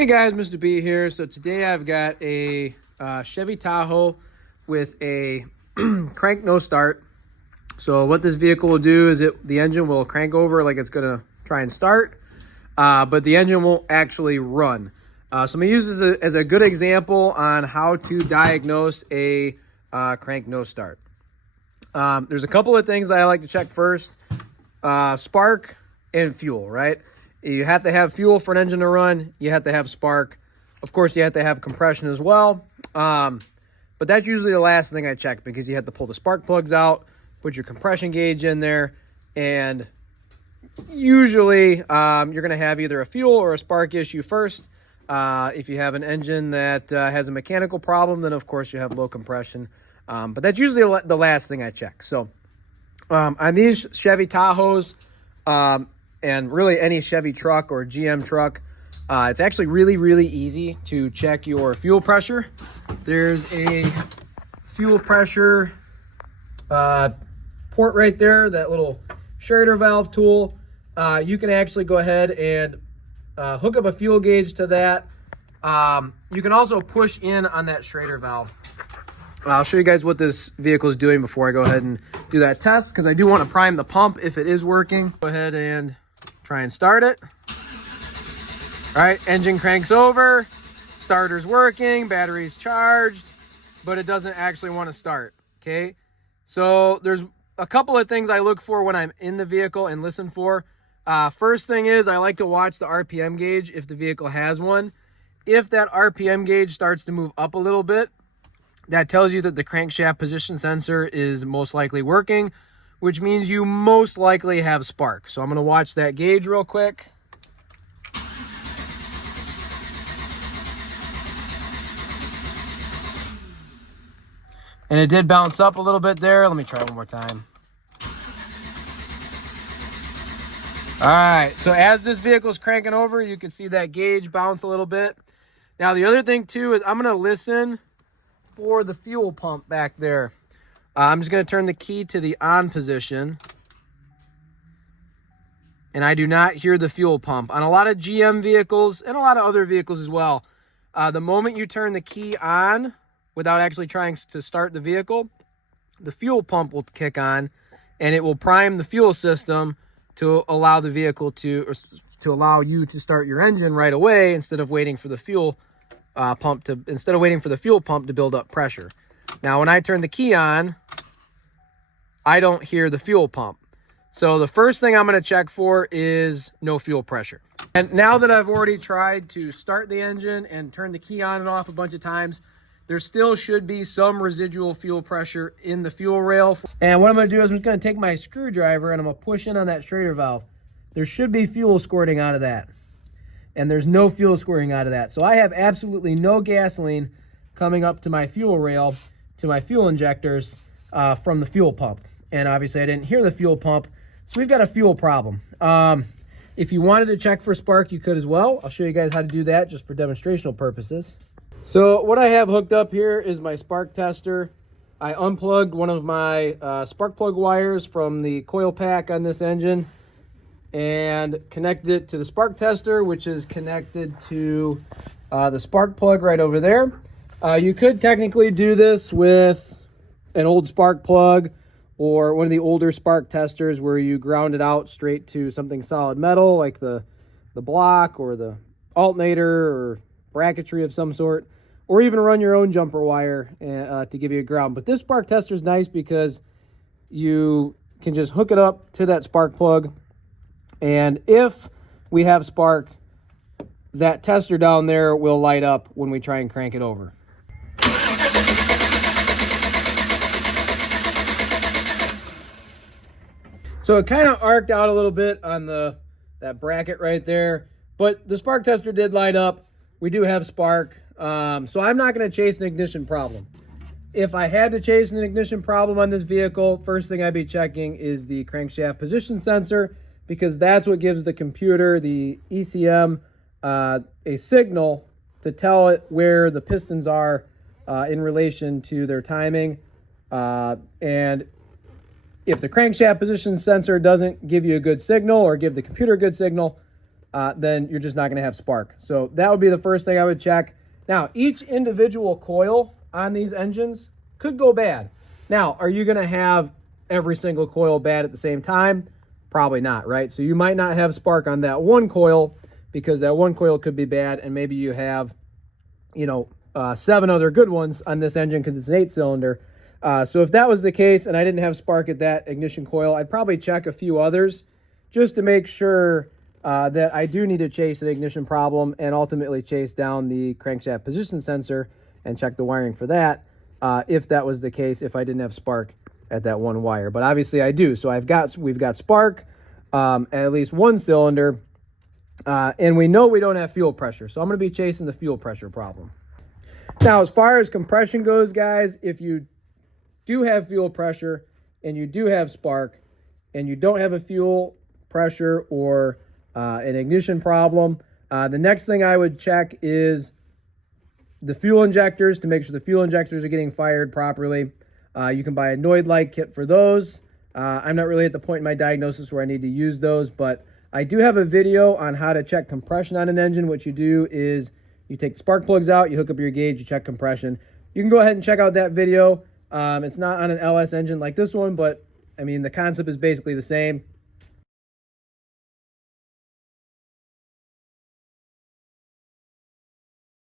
Hey guys, Mr.B here. So today I've got a Chevy Tahoe with a crank no start. So what this vehicle will do is the engine will crank over like it's gonna try and start, but the engine won't actually run. So I'm gonna use this as a good example on how to diagnose a crank no start. There's a couple of things that I like to check first: spark and fuel, right? You have to have fuel for an engine to run. You have to have spark. Of course, you have to have compression as well. But that's usually the last thing I check because you have to pull the spark plugs out, put your compression gauge in there, and usually you're going to have either a fuel or a spark issue first. If you have an engine that has a mechanical problem, then of course you have low compression. But that's usually the last thing I check. So on these Chevy Tahoes, and really any Chevy truck or GM truck, it's actually really easy to check your fuel pressure. There's a fuel pressure port right there, that little Schrader valve tool. You can actually go ahead and hook up a fuel gauge to that. You can also push in on that Schrader valve. I'll show you guys what this vehicle is doing before I go ahead and do that test, because I do want to prime the pump if it is working. Go ahead and try and start it. All right, engine cranks over, starter's working, battery's charged, but it doesn't actually want to start, okay? So there's a couple of things I look for when I'm in the vehicle and listen for. First thing is I like to watch the RPM gauge if the vehicle has one. If that RPM gauge starts to move up a little bit, that tells you that the crankshaft position sensor is most likely working, which means you most likely have spark. So I'm going to watch that gauge real quick. And it did bounce up a little bit there. Let me try one more time. All right, so as this vehicle is cranking over, you can see that gauge bounce a little bit. Now the other thing too is I'm going to listen for the fuel pump back there. I'm just going to turn the key to the on position, and I do not hear the fuel pump. On a lot of GM vehicles and a lot of other vehicles as well, the moment you turn the key on without actually trying to start the vehicle, the fuel pump will kick on and it will prime the fuel system to allow the vehicle to allow you to start your engine right away instead of waiting for the fuel pump to build up pressure. Now, when I turn the key on, I don't hear the fuel pump. So the first thing I'm going to check for is no fuel pressure. And now that I've already tried to start the engine and turn the key on and off a bunch of times, there still should be some residual fuel pressure in the fuel rail. And what I'm going to do is I'm just going to take my screwdriver and I'm going to push in on that Schrader valve. There should be fuel squirting out of that. And there's no fuel squirting out of that. So I have absolutely no gasoline coming up to my fuel rail, to my fuel injectors from the fuel pump. And obviously I didn't hear the fuel pump, so we've got a fuel problem. If you wanted to check for spark, you could as well. I'll show you guys how to do that just for demonstrational purposes. So what I have hooked up here is my spark tester. I unplugged one of my spark plug wires from the coil pack on this engine and connected it to the spark tester, which is connected to the spark plug right over there. You could technically do this with an old spark plug or one of the older spark testers where you ground it out straight to something solid metal like the block or the alternator or bracketry of some sort, or even run your own jumper wire to give you a ground. But this spark tester is nice because you can just hook it up to that spark plug, and if we have spark, that tester down there will light up when we try and crank it over. So it kind of arced out a little bit on that bracket right there, but the spark tester did light up. We do have spark, so I'm not going to chase an ignition problem. If I had to chase an ignition problem on this vehicle, first thing I'd be checking is the crankshaft position sensor, because that's what gives the computer, the ECM, a signal to tell it where the pistons are in relation to their timing. And if the crankshaft position sensor doesn't give you a good signal or give the computer a good signal, then you're just not going to have spark. So that would be the first thing I would check. Now, each individual coil on these engines could go bad. Now, are you going to have every single coil bad at the same time? Probably not, right? So you might not have spark on that one coil because that one coil could be bad, and maybe you have, 7 other good ones on this engine because it's an 8-cylinder. So if that was the case and I didn't have spark at that ignition coil, I'd probably check a few others just to make sure that I do need to chase an ignition problem and ultimately chase down the crankshaft position sensor and check the wiring for that, if that was the case, if I didn't have spark at that one wire. But obviously I do. So we've got spark at least one cylinder, and we know we don't have fuel pressure. So I'm going to be chasing the fuel pressure problem. Now, as far as compression goes, guys, if you do have fuel pressure and you do have spark and you don't have a fuel pressure or an ignition problem, the next thing I would check is the fuel injectors to make sure the fuel injectors are getting fired properly. You can buy a Noid light kit for those. I'm not really at the point in my diagnosis where I need to use those, but I do have a video on how to check compression on an engine. What you do is you take the spark plugs out, you hook up your gauge, you check compression. You can go ahead and check out that video. It's not on an LS engine like this one, but I mean, the concept is basically the same.